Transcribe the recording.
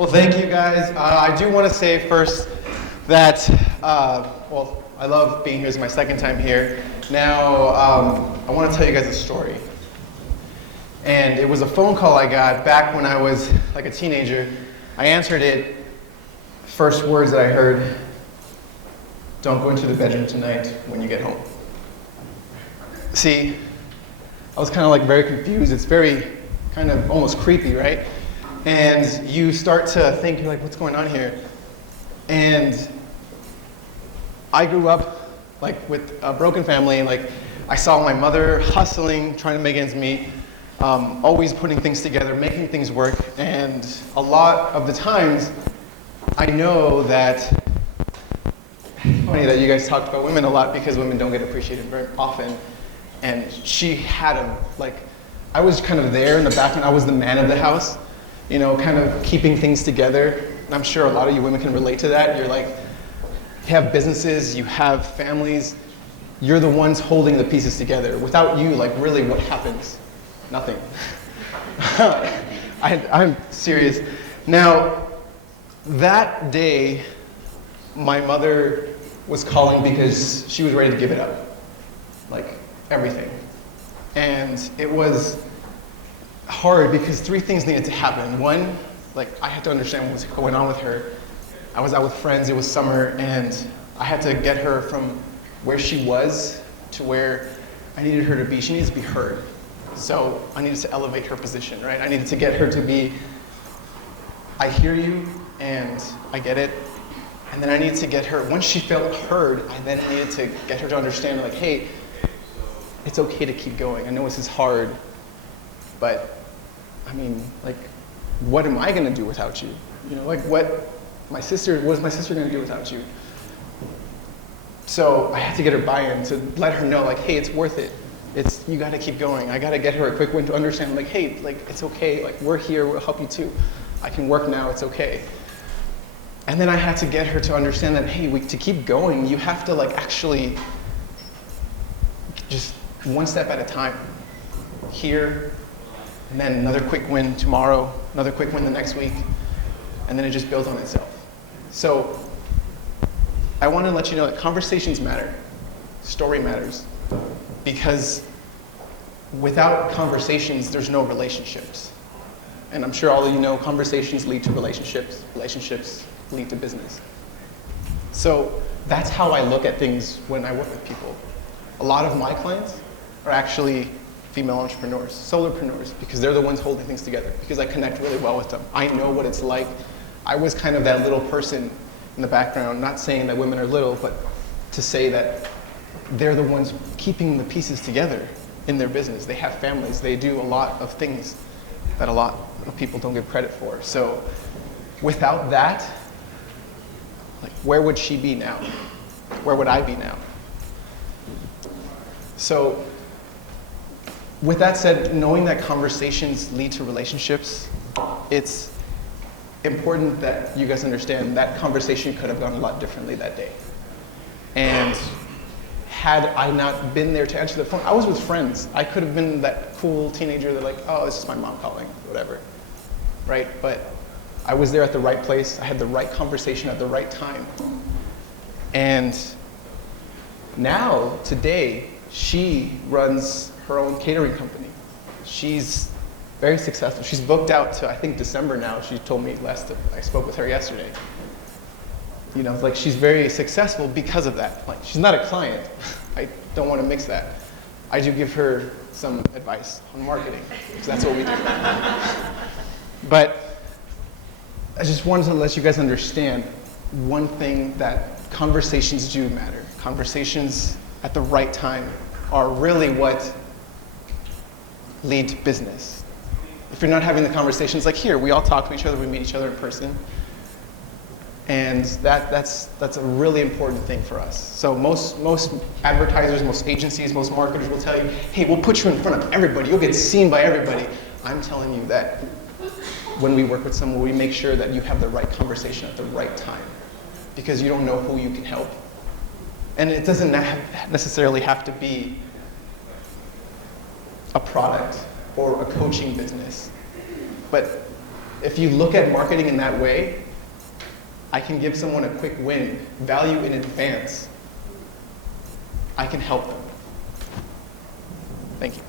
Well, thank you guys. I do want to say first that, well, I love being here. It's my second time here. Now, I want to tell you guys a story. And it was a phone call I got back when I was like a teenager. I answered it. First words that I heard, "Don't go into the bedroom tonight when you get home." See, I was kind of like very confused. It's very kind of almost creepy, right? And you start to think, you're like, what's going on here? And I grew up like with a broken family. Like I saw my mother hustling, trying to make ends meet, always putting things together, making things work. And a lot of the times, I know that, it's funny that you guys talked about women a lot because women don't get appreciated very often. And she had them, like, I was kind of there in the background. I was the man of the house, you know, kind of keeping things together. And I'm sure a lot of you women can relate to that. You're like, you have businesses, you have families. You're the ones holding the pieces together. Without you, like, really what happens? Nothing. I'm serious. Now, that day, my mother was calling because she was ready to give it up. Like, everything. And it was hard because three things needed to happen. One, like I had to understand what was going on with her. I was out with friends, it was summer, and I had to get her from where she was to where I needed her to be. She needed to be heard. So I needed to elevate her position, right? I needed to get her to be, I hear you and I get it. And then I needed to get her, once she felt heard, I then needed to get her to understand, like, hey, it's okay to keep going. I know this is hard, but I mean, like, what am I gonna do without you? You know, like what is my sister gonna do without you? So I had to get her buy-in to let her know, like, hey, it's worth it. You gotta keep going. I gotta get her a quick win to understand, like, hey, like, it's okay. Like, we're here, we'll help you too. I can work now, it's okay. And then I had to get her to understand that, hey, to keep going, you have to like actually just one step at a time. Here, and then another quick win tomorrow, another quick win the next week, and then it just builds on itself. So I want to let you know that conversations matter, story matters, because without conversations, there's no relationships. And I'm sure all of you know conversations lead to relationships, relationships lead to business. So that's how I look at things when I work with people. A lot of my clients are actually female entrepreneurs, solopreneurs, because they're the ones holding things together, because I connect really well with them. I know what it's like. I was kind of that little person in the background, not saying that women are little, but to say that they're the ones keeping the pieces together in their business. They have families, they do a lot of things that a lot of people don't give credit for. So without that, like, where would she be now? Where would I be now? So with that said, knowing that conversations lead to relationships, it's important that you guys understand that conversation could have gone a lot differently that day. And had I not been there to answer the phone, I was with friends. I could have been that cool teenager that like, oh, this is my mom calling, whatever, right? But I was there at the right place. I had the right conversation at the right time. And now, today, she runs her own catering company. She's very successful. She's booked out to, I think, December now. She told me I spoke with her yesterday. You know, like, she's very successful because of that. Like, she's not a client. I don't want to mix that. I do give her some advice on marketing, because that's what we do. But I just wanted to let you guys understand one thing, that conversations do matter. Conversations at the right time are really what lead to business. If you're not having the conversations, like here, we all talk to each other, we meet each other in person. And that's a really important thing for us. So most advertisers, most agencies, most marketers will tell you, hey, we'll put you in front of everybody, you'll get seen by everybody. I'm telling you that when we work with someone, we make sure that you have the right conversation at the right time, because you don't know who you can help. And it doesn't necessarily have to be a product or a coaching business, but If you look at marketing in that way, I can give someone a quick win, value in advance. I can help them. Thank you.